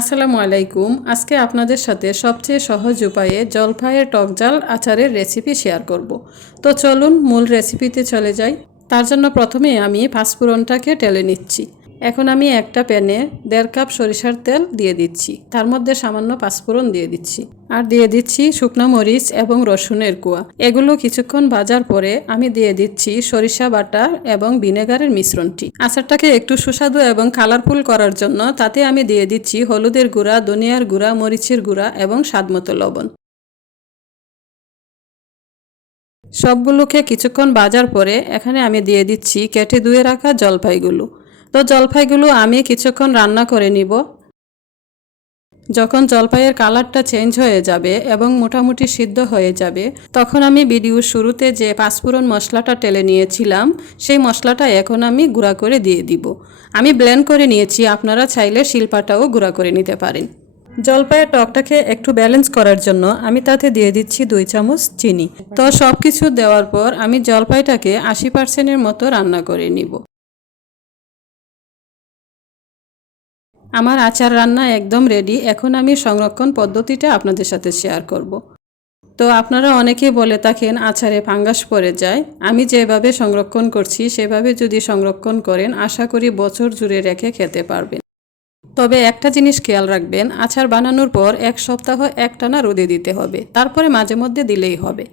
আসসালামু আলাইকুম। আজকে আপনাদের সাথে সবচেয়ে সহজ উপায়ে জলফাইয়ের টকজাল আচারের রেসিপি শেয়ার করব। তো চলুন মূল রেসিপিতে চলে যাই। তার জন্য প্রথমে আমি পাঁচফোড়নটাকে টেলে নিচ্ছি। এখন আমি একটা প্যানে দেড় কাপ সরিষার তেল দিয়ে দিচ্ছি। তার মধ্যে সামান্য পাঁচফোড়ন দিয়ে দিচ্ছি। আর দিয়ে দিচ্ছি শুকনো মরিচ এবং রসুনের কুয়া এগুলো কিছুক্ষণ ভাজার পরে আমি দিয়ে দিচ্ছি সরিষা বাটা এবং ভিনেগারের মিশ্রণটি। আচারটাকে একটু সুস্বাদু এবং কালারফুল করার জন্য তাতে আমি দিয়ে দিচ্ছি হলুদের গুঁড়া, ধনিয়ার গুঁড়া, মরিচের গুঁড়া এবং স্বাদমতো লবণ। সবগুলোকে কিছুক্ষণ বাজার পরে এখানে আমি দিয়ে দিচ্ছি কেটে ধুয়ে রাখা জলপাইগুলো। তো জলপাইগুলো আমি কিছুক্ষণ রান্না করে নিব। যখন জলপাইয়ের কালারটা চেঞ্জ হয়ে যাবে এবং মোটামুটি সিদ্ধ হয়ে যাবে, তখন আমি ভিডিওর শুরুতে যে পাঁচফোড়ন মশলাটা টেলে নিয়েছিলাম, সেই মশলাটা এখন আমি গুঁড়া করে দিয়ে দিব। আমি ব্লেন্ড করে নিয়েছি, আপনারা চাইলে শিল্পাটাও গুঁড়া করে নিতে পারেন। জলপাইয়ের টকটাকে একটু ব্যালেন্স করার জন্য আমি তাতে দিয়ে দিচ্ছি দুই চামচ চিনি। তো সব কিছু দেওয়ার পর আমি জলপাইটাকে আশি পার্সেন্টের মতো রান্না করে নিব। আমার আচার রান্না একদম রেডি এখন আমি সংরক্ষণ পদ্ধতিটা আপনাদের সাথে শেয়ার করব। তো আপনারা অনেকে বলে থাকেন, আচারে ফাঙ্গাস পড়ে যায়। আমি যেভাবে সংরক্ষণ করছি, সেভাবে যদি সংরক্ষণ করেন, আশা করি বছর জুড়ে রেখে খেতে পারবেন। তবে একটা জিনিস খেয়াল রাখবেন, আচার বানানোর পর এক সপ্তাহ একটানা রোদে দিতে হবে। তারপরে মাঝে মধ্যে দিলেই হবে।